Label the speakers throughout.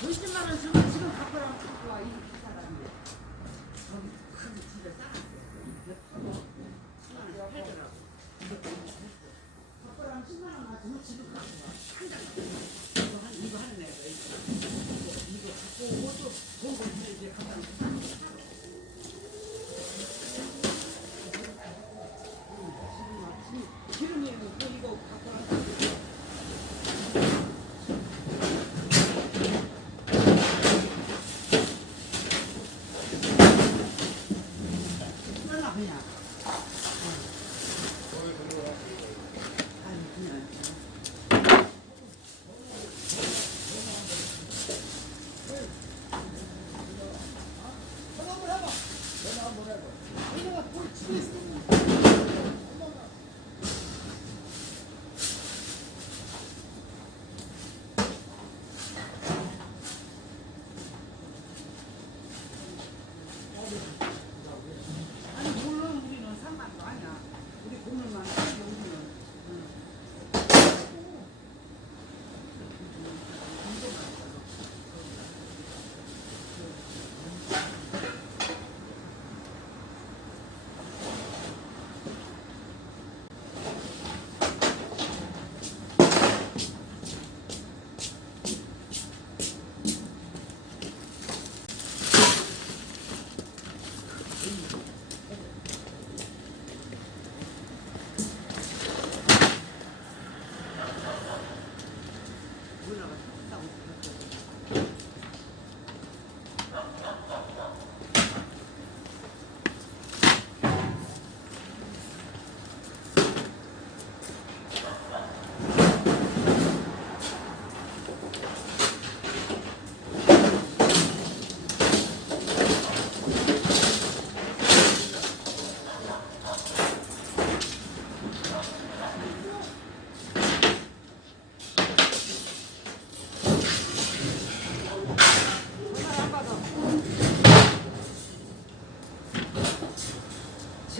Speaker 1: 20만 원 주면 지금 갖고 와. 이게 비싸다는데. 저기 큰 집에 싸놨어. 팔더라고. 갖고랑 10만 원만 주면 지금 갖고 와. 한 장. 이거 한 이거 하는 애가 이거. 이거 갖고 오고 또 돈을 이제 갖다 놓고.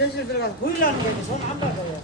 Speaker 1: 지하실 들어가서 보일라는 게 전화 안 받아요.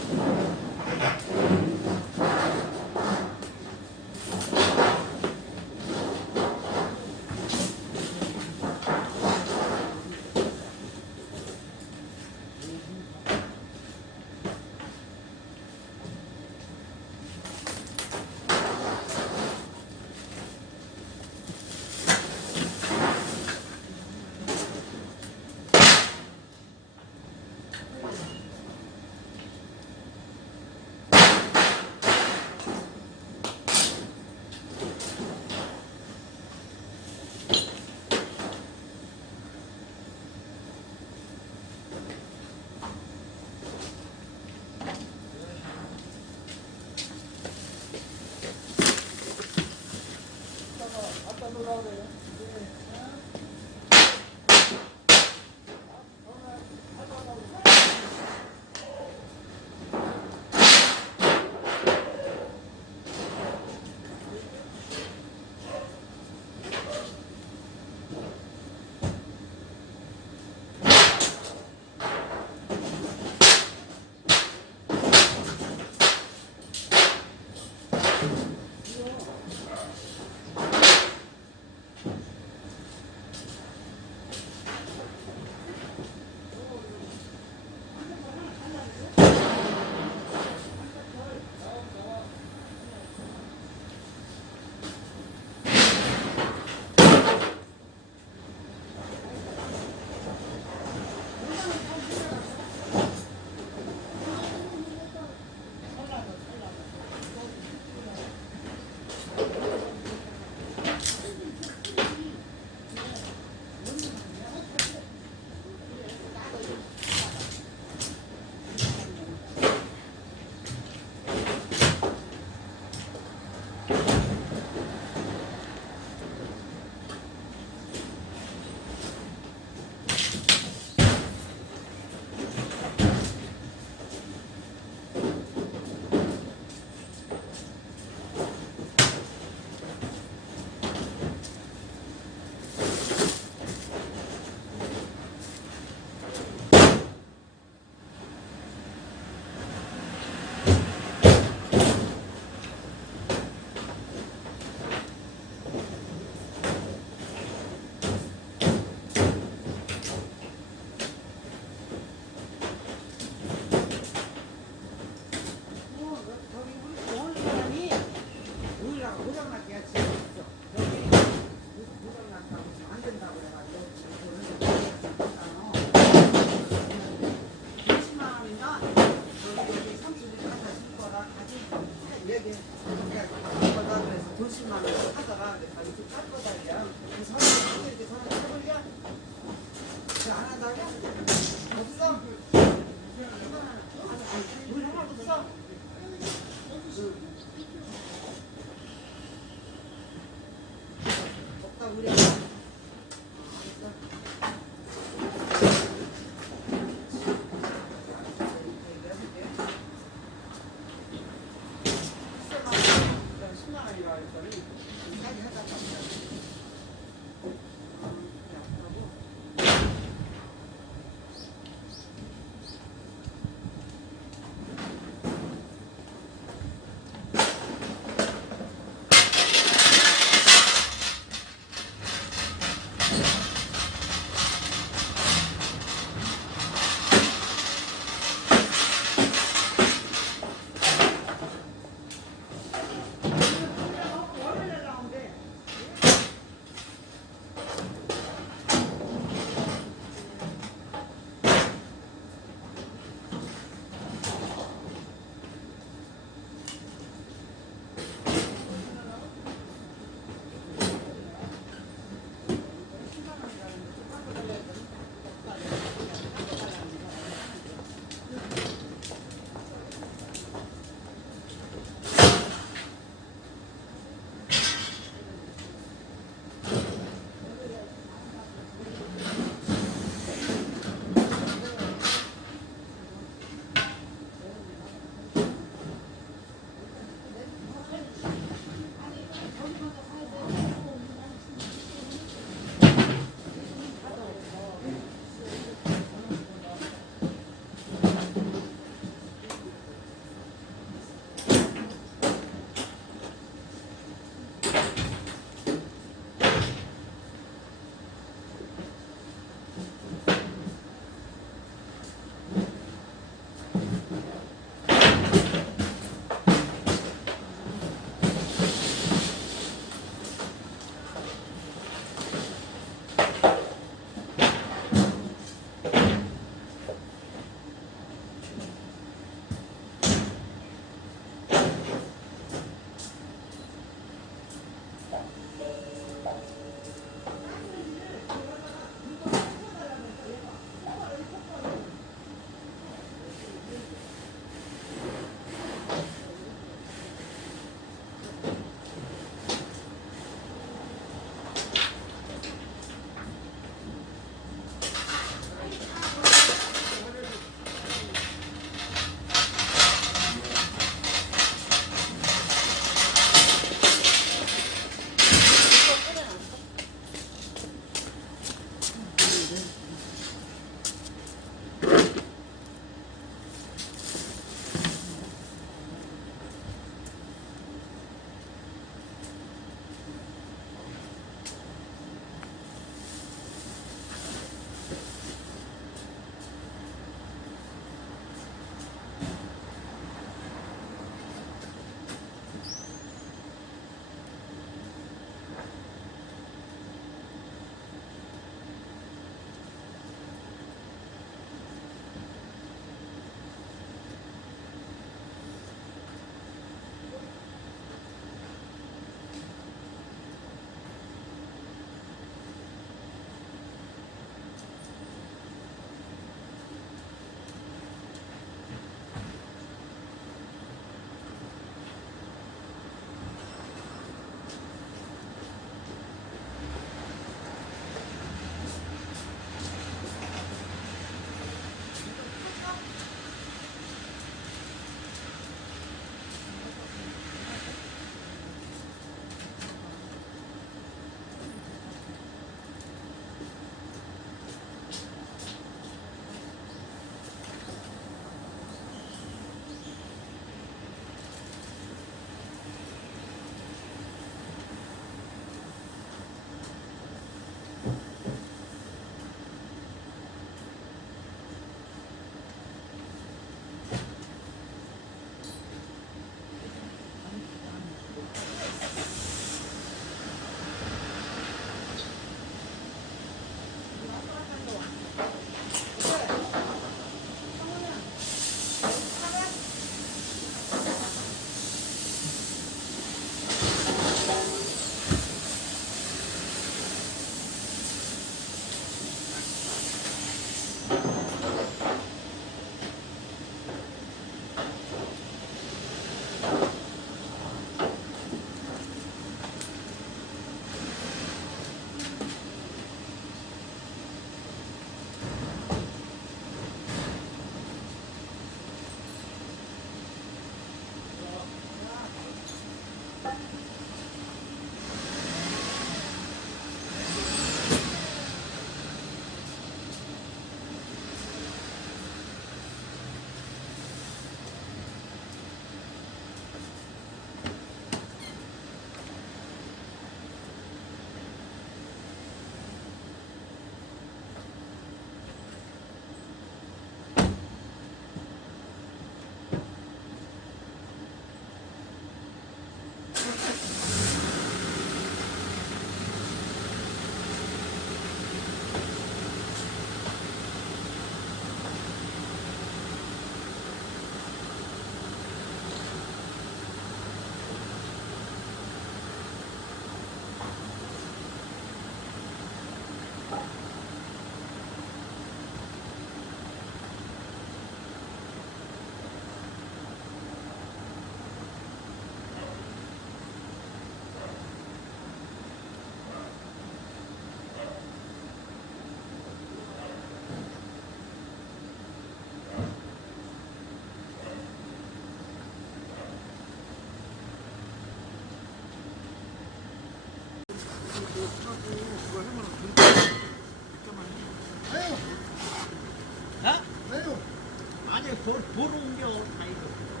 Speaker 1: 볼 옮겨 다이도.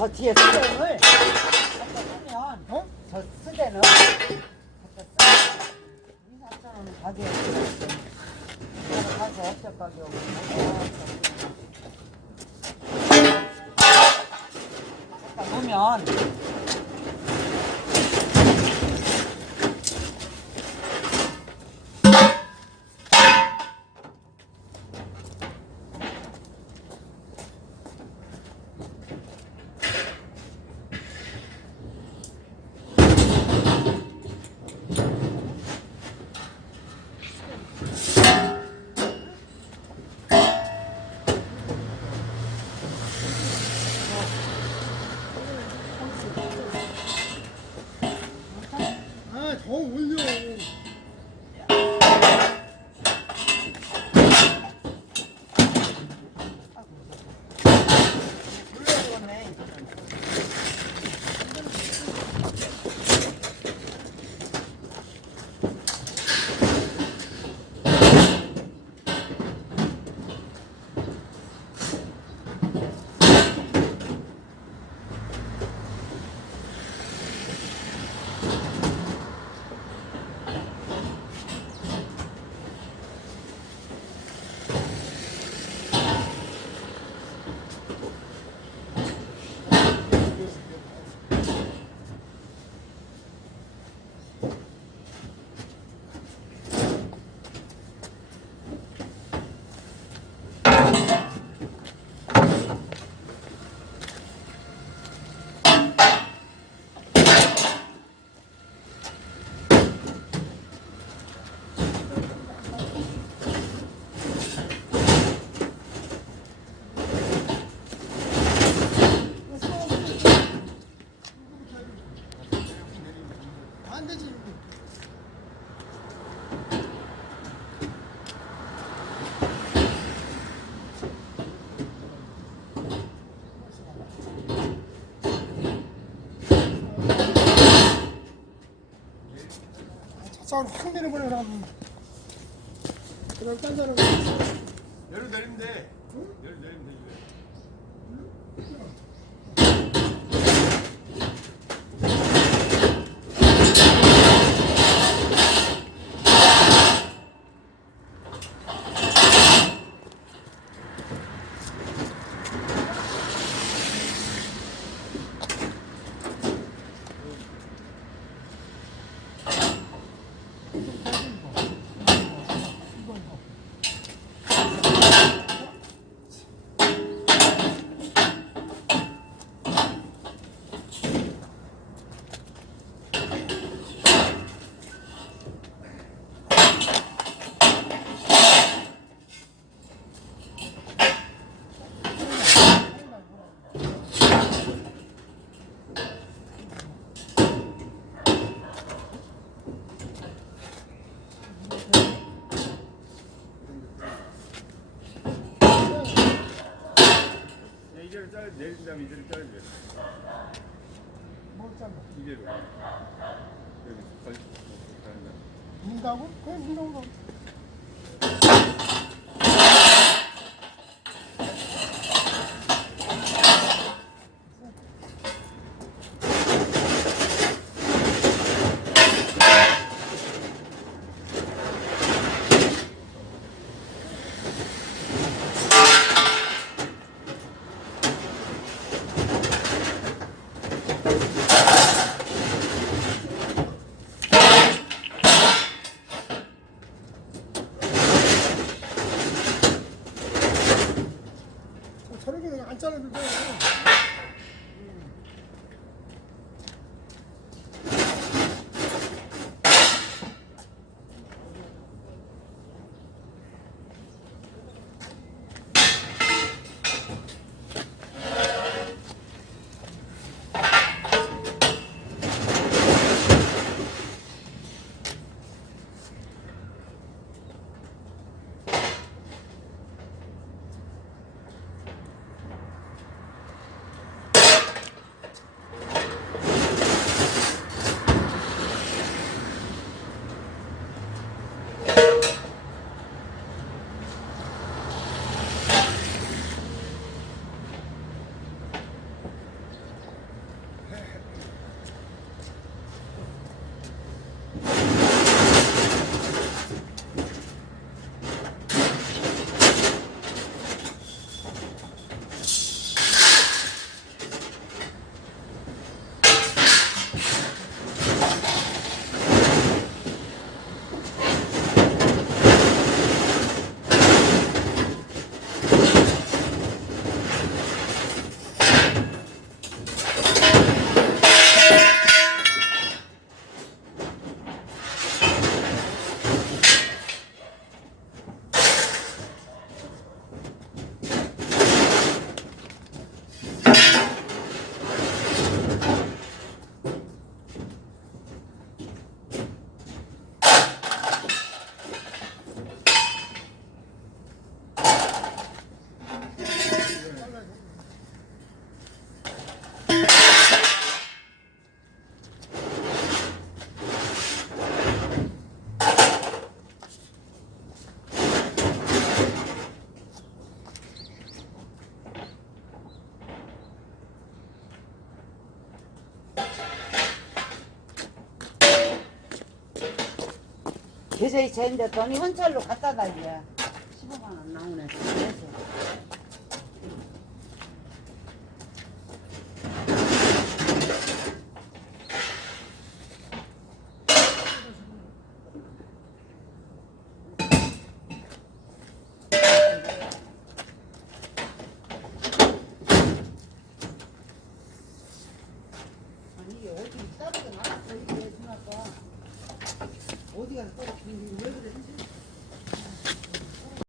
Speaker 1: 저거 싸움 확 내려버려라. 그럼 딴 사람
Speaker 2: 열을 내리면 돼. 열을 내리면 되지. 야, 이제를 자르 내린 다음에 이제를 자르면 돼. 뭘 잘라? 이제로. 여기
Speaker 1: 걸리 다른 거. 문다고? 그냥 문다고. 계좌이체인데 돈이 현찰로 갖다 달려.